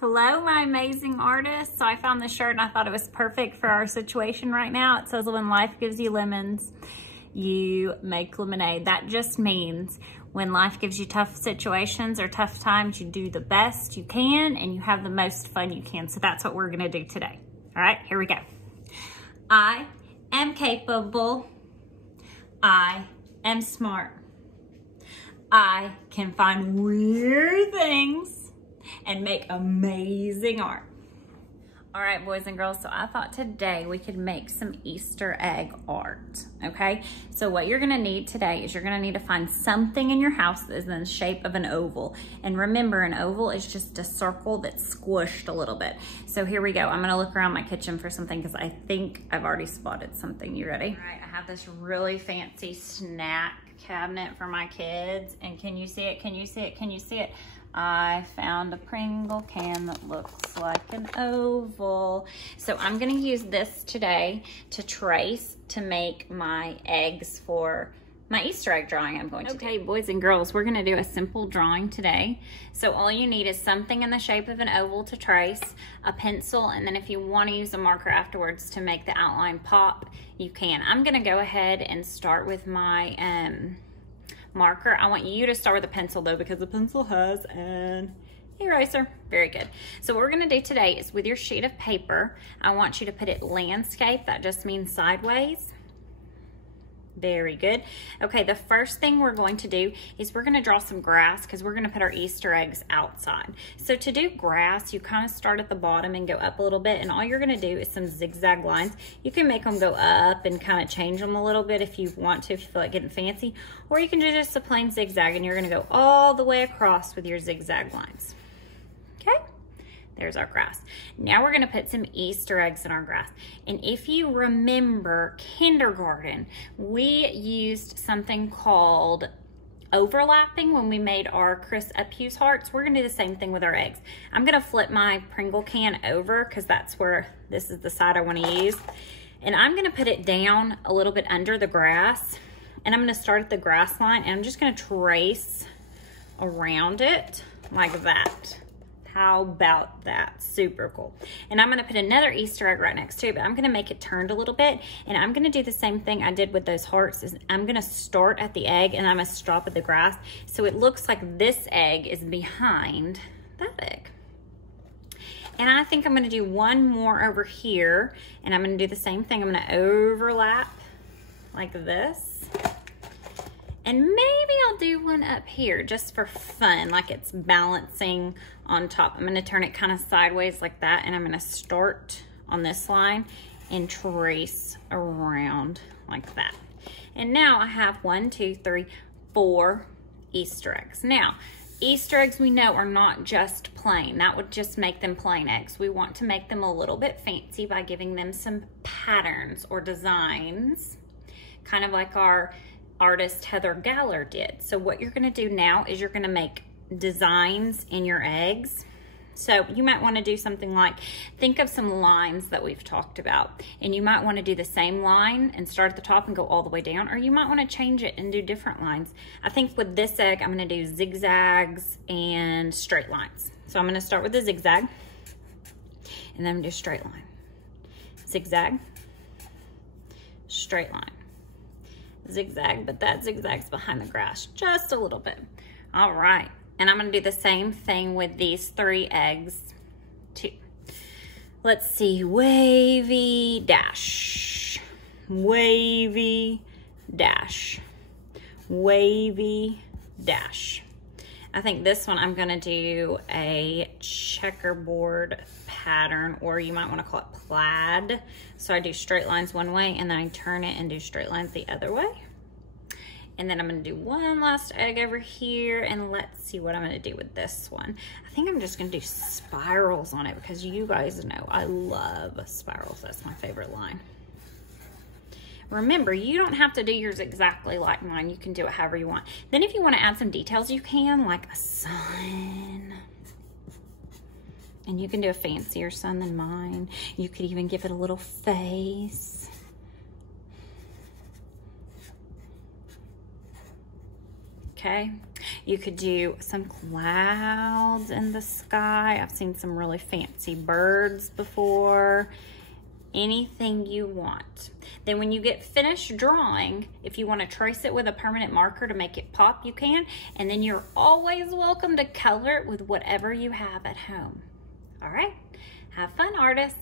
Hello, my amazing artists. So I found this shirt and I thought it was perfect for our situation right now. It says, when life gives you lemons, you make lemonade. That just means when life gives you tough situations or tough times, you do the best you can and you have the most fun you can. So that's what we're gonna do today. All right, here we go. I am capable. I am smart. I can find weird things and make amazing art. All right, boys and girls, so I thought today we could make some Easter egg art, okay? So what you're gonna need today is you're gonna need to find something in your house that is in the shape of an oval. And remember, an oval is just a circle that's squished a little bit. So here we go. I'm gonna look around my kitchen for something because I think I've already spotted something. You ready? All right, I have this really fancy snack cabinet for my kids. And can you see it? Can you see it? Can you see it? I found a Pringle can that looks like an oval. So I'm gonna use this today to trace to make my eggs for my Easter egg drawing I'm going to do. Okay, boys and girls, we're gonna do a simple drawing today. So all you need is something in the shape of an oval to trace, a pencil, and then if you wanna use a marker afterwards to make the outline pop, you can. I'm gonna go ahead and start with my marker. I want you to start with a pencil though, because the pencil has an eraser. Very good. So what we're gonna do today is with your sheet of paper, I want you to put it landscape. That just means sideways. Very good. Okay, the first thing we're going to do is we're gonna draw some grass because we're gonna put our Easter eggs outside. So to do grass, you kind of start at the bottom and go up a little bit, and all you're gonna do is some zigzag lines. You can make them go up and kind of change them a little bit if you want to, if you feel like getting fancy, or you can do just a plain zigzag and you're gonna go all the way across with your zigzag lines. Okay? There's our grass. Now we're gonna put some Easter eggs in our grass. And if you remember kindergarten, we used something called overlapping when we made our Chris Uphues hearts. We're gonna do the same thing with our eggs. I'm gonna flip my Pringle can over because that's where this is the side I wanna use. And I'm gonna put it down a little bit under the grass. And I'm gonna start at the grass line and I'm just gonna trace around it like that. How about that? Super cool. And I'm gonna put another Easter egg right next to it, but I'm gonna make it turned a little bit. And I'm gonna do the same thing I did with those hearts. Is I'm gonna start at the egg and I'm gonna stop at the grass. So it looks like this egg is behind that egg. And I think I'm gonna do one more over here. And I'm gonna do the same thing. I'm gonna overlap like this. And maybe I'll do one up here just for fun, like it's balancing on top. I'm gonna turn it kind of sideways like that, and I'm gonna start on this line and trace around like that. And now I have 1, 2, 3, 4 Easter eggs. Now, Easter eggs we know are not just plain. That would just make them plain eggs. We want to make them a little bit fancy by giving them some patterns or designs, kind of like our artist Heather Galler did. So what you're gonna do now is you're gonna make designs in your eggs. So you might wanna do something like, think of some lines that we've talked about, and you might wanna do the same line and start at the top and go all the way down, or you might wanna change it and do different lines. I think with this egg, I'm gonna do zigzags and straight lines. So I'm gonna start with the zigzag, and then I'm gonna do straight line. Zigzag, straight line. Zigzag, but that zigzag's behind the grass just a little bit. All right, and I'm gonna do the same thing with these 3 eggs too. Let's see, wavy dash, wavy dash, wavy dash. I think this one I'm gonna do a checkerboard pattern, or you might wanna call it plaid. So I do straight lines one way and then I turn it and do straight lines the other way. And then I'm gonna do one last egg over here, and let's see what I'm gonna do with this one. I think I'm just gonna do spirals on it because you guys know I love spirals. That's my favorite line. Remember, you don't have to do yours exactly like mine. You can do it however you want. Then if you want to add some details, you can, like a sun. And you can do a fancier sun than mine. You could even give it a little face. Okay. You could do some clouds in the sky. I've seen some really fancy birds before. Anything you want. Then when you get finished drawing, if you want to trace it with a permanent marker to make it pop, you can. And then you're always welcome to color it with whatever you have at home. All right, have fun, artists.